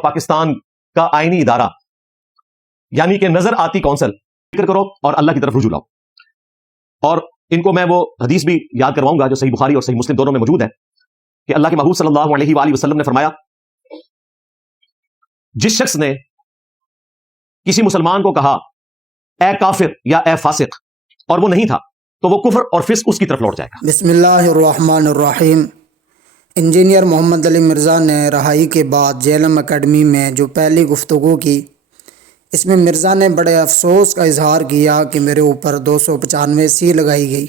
پاکستان کا آئینی ادارہ یعنی کہ نظر آتی کونسل فکر کرو اور اللہ کی طرف رجوع لاؤ. اور ان کو میں وہ حدیث بھی یاد کرواؤں گا جو صحیح بخاری اور صحیح مسلم دونوں میں موجود ہے کہ اللہ کے محبوب صلی اللہ علیہ وآلہ وسلم نے فرمایا جس شخص نے کسی مسلمان کو کہا اے کافر یا اے فاسق اور وہ نہیں تھا تو وہ کفر اور فسق اس کی طرف لوٹ جائے گا. بسم اللہ الرحمن الرحیم. انجینئر محمد علی مرزا نے رہائی کے بعد جیلم اکیڈمی میں جو پہلی گفتگو کی، اس میں مرزا نے بڑے افسوس کا اظہار کیا کہ میرے اوپر 295 سی لگائی گئی.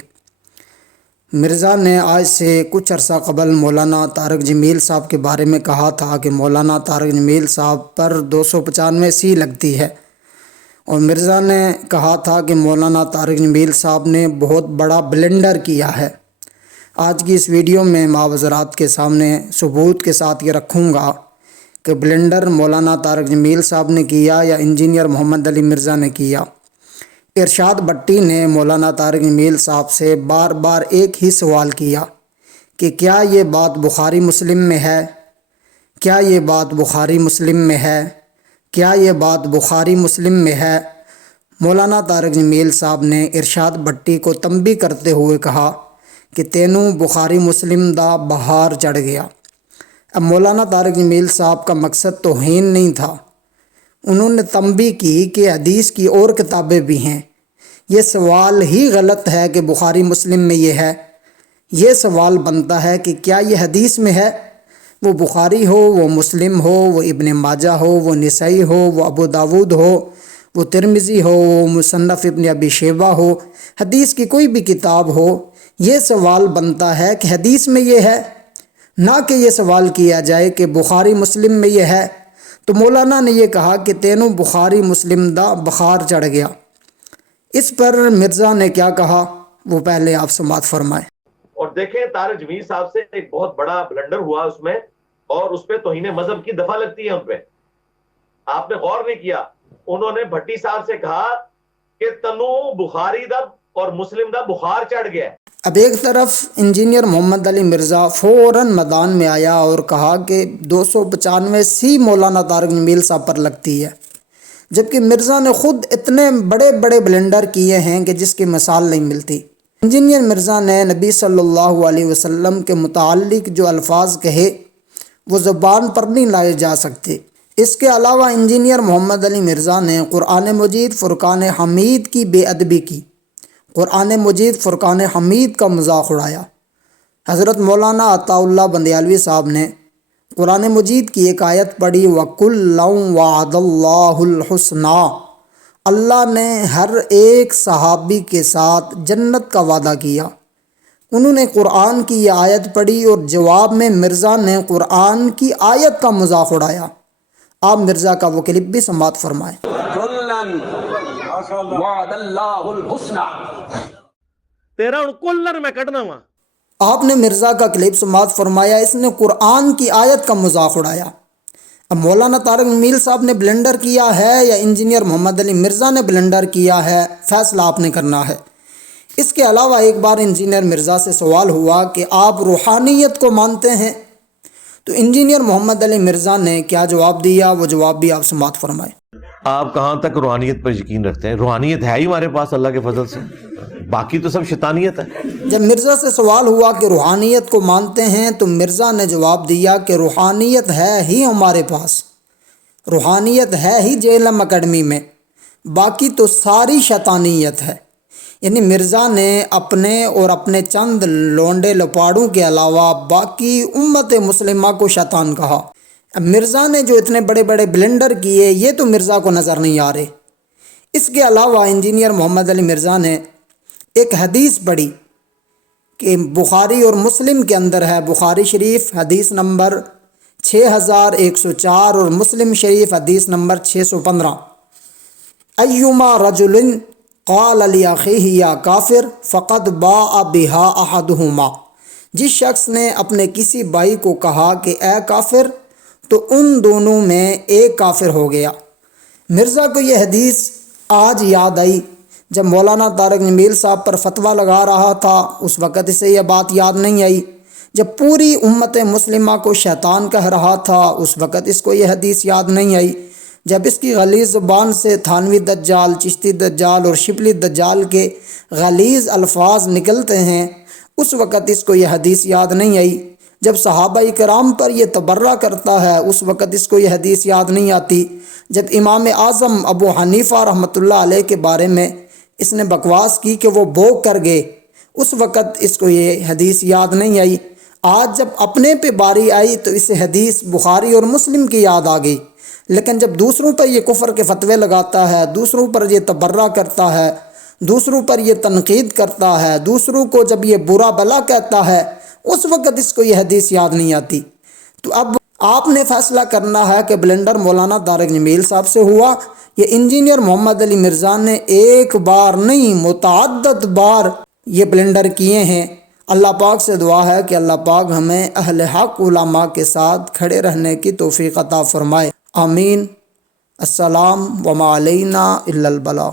مرزا نے آج سے کچھ عرصہ قبل مولانا طارق جمیل صاحب کے بارے میں کہا تھا کہ مولانا طارق جمیل صاحب پر 295 سی لگتی ہے، اور مرزا نے کہا تھا کہ مولانا طارق جمیل صاحب نے بہت بڑا بلنڈر کیا ہے. آج کی اس ویڈیو میں معذرات کے سامنے ثبوت کے ساتھ یہ رکھوں گا کہ بلنڈر مولانا طارق جمیل صاحب نے کیا یا انجینئر محمد علی مرزا نے کیا. ارشاد بٹی نے مولانا طارق جمیل صاحب سے بار بار ایک ہی سوال کیا کہ کیا یہ بات بخاری مسلم میں ہے، کیا یہ بات بخاری مسلم میں ہے، کیا یہ بات بخاری مسلم میں ہے. مولانا طارق جمیل صاحب نے ارشاد بٹی کو تنبیہ کرتے ہوئے کہا کہ تینوں بخاری مسلم دا بہار چڑھ گیا. اب مولانا طارق جمیل صاحب کا مقصد توہین نہیں تھا. انہوں نے تنبیہ کی کہ حدیث کی اور کتابیں بھی ہیں. یہ سوال ہی غلط ہے کہ بخاری مسلم میں یہ ہے. یہ سوال بنتا ہے کہ کیا یہ حدیث میں ہے؟ وہ بخاری ہو، وہ مسلم ہو، وہ ابن ماجہ ہو، وہ نسائی ہو، وہ ابو داود ہو، وہ ترمذی ہو، وہ مصنف ابن ابی شیبہ ہو، حدیث کی کوئی بھی کتاب ہو، یہ سوال بنتا ہے کہ حدیث میں یہ ہے، نہ کہ یہ سوال کیا جائے کہ بخاری مسلم میں یہ ہے. تو مولانا نے یہ کہا کہ تینوں بخاری مسلم دا بخار چڑھ گیا. اس پر مرزا نے کیا کہا وہ پہلے آپ سماعت فرمائیں. اور دیکھیں طارق جمیل صاحب سے ایک بہت بڑا بلنڈر ہوا اس میں، اور اس پہ توہین مذہب کی دفعہ لگتی ہے. ان پہ آپ نے غور نہیں کیا. انہوں نے بھٹی صاحب سے کہا کہ تنوں بخاری دا اور مسلم دا بخار چڑھ گیا. اب ایک طرف انجینئر محمد علی مرزا فوراً میدان میں آیا اور کہا کہ 295 سی مولانا طارق جمیل صاحب پر لگتی ہے، جبکہ مرزا نے خود اتنے بڑے بڑے بلنڈر کیے ہیں کہ جس کی مثال نہیں ملتی. انجینئر مرزا نے نبی صلی اللہ علیہ وسلم کے متعلق جو الفاظ کہے وہ زبان پر نہیں لائے جا سکتے. اس کے علاوہ انجینئر محمد علی مرزا نے قرآن مجید فرقان حمید کی بے ادبی کی، قرآن مجید فرقان حمید کا مذاق اڑایا. حضرت مولانا عطا اللہ بندیالوی صاحب نے قرآن مجید کی ایک آیت پڑھی وَكُلًّا وَعَدَ اللَّهُ الْحُسْنَىٰ. اللہ نے ہر ایک صحابی کے ساتھ جنت کا وعدہ کیا. انہوں نے قرآن کی یہ آیت پڑھی اور جواب میں مرزا نے قرآن کی آیت کا مذاق اڑایا. آپ مرزا کا وہ کلپ بھی سماعت فرمائیں. تیرا ان کلر میں کٹنا ہوا. آپ نے مرزا کا کلپ سماعت فرمایا. اس نے قرآن کی آیت کا مذاق اڑایا. اب مولانا طارق جمیل صاحب نے بلنڈر کیا ہے یا انجینئر محمد علی مرزا نے بلنڈر کیا ہے، فیصلہ آپ نے کرنا ہے. اس کے علاوہ ایک بار انجینئر مرزا سے سوال ہوا کہ آپ روحانیت کو مانتے ہیں؟ تو انجینئر محمد علی مرزا نے کیا جواب دیا وہ جواب بھی آپ سماعت فرمائیں. آپ کہاں تک روحانیت پر یقین رکھتے ہیں؟ روحانیت ہے ہی ہمارے پاس اللہ کے فضل سے، باقی تو سب شیطانیت ہے. جب مرزا سے سوال ہوا کہ روحانیت کو مانتے ہیں تو مرزا نے جواب دیا کہ روحانیت ہے ہی ہمارے پاس، روحانیت ہے ہی جیلم اکیڈمی میں، باقی تو ساری شیطانیت ہے. یعنی مرزا نے اپنے اور اپنے چند لونڈے لپاڑوں کے علاوہ باقی امت مسلمہ کو شیطان کہا. اب مرزا نے جو اتنے بڑے بڑے بلنڈر کیے یہ تو مرزا کو نظر نہیں آ رہے. اس کے علاوہ انجینئر محمد علی مرزا نے ایک حدیث پڑھی کہ بخاری اور مسلم کے اندر ہے، بخاری شریف حدیث نمبر 6104 اور مسلم شریف حدیث نمبر 615. ایما رجل قال لأخیہ یا کافر فقد باء بہا احدہما. جس شخص نے اپنے کسی بھائی کو کہا کہ اے کافر تو ان دونوں میں ایک کافر ہو گیا. مرزا کو یہ حدیث آج یاد آئی جب مولانا طارق جمیل صاحب پر فتویٰ لگا رہا تھا. اس وقت اسے یہ بات یاد نہیں آئی. جب پوری امت مسلمہ کو شیطان کہہ رہا تھا اس وقت اس کو یہ حدیث یاد نہیں آئی۔ جب اس کی غلیظ زبان سے تھانوی دجال، چشتی دجال اور شبلی دجال کے غلیظ الفاظ نکلتے ہیں اس وقت اس کو یہ حدیث یاد نہیں آئی۔ جب صحابہ کرام پر یہ تبرہ کرتا ہے اس وقت اس کو یہ حدیث یاد نہیں آتی۔ جب امام اعظم ابو حنیفہ رحمۃ اللہ علیہ کے بارے میں اس نے بکواس کی کہ وہ بھوگ کر گئے اس وقت اس کو یہ حدیث یاد نہیں آئی۔ آج جب اپنے پہ باری آئی تو اسے حدیث بخاری اور مسلم کی یاد آ گئی، لیکن جب دوسروں پر یہ کفر کے فتوے لگاتا ہے، دوسروں پر یہ تبرہ کرتا ہے، دوسروں پر یہ تنقید کرتا ہے، دوسروں کو جب یہ برا بلا کہتا ہے اس وقت اس کو یہ حدیث یاد نہیں آتی۔ تو اب آپ نے فیصلہ کرنا ہے کہ بلنڈر مولانا طارق جمیل صاحب سے ہوا یہ انجینئر محمد علی مرزا نے ایک بار نہیں متعدد بار یہ بلنڈر کیے ہیں۔ اللہ پاک سے دعا ہے کہ اللہ پاک ہمیں اہل حق علماء کے ساتھ کھڑے رہنے کی توفیق عطا فرمائے، آمین۔ السلام وما علینا الا البلاغ۔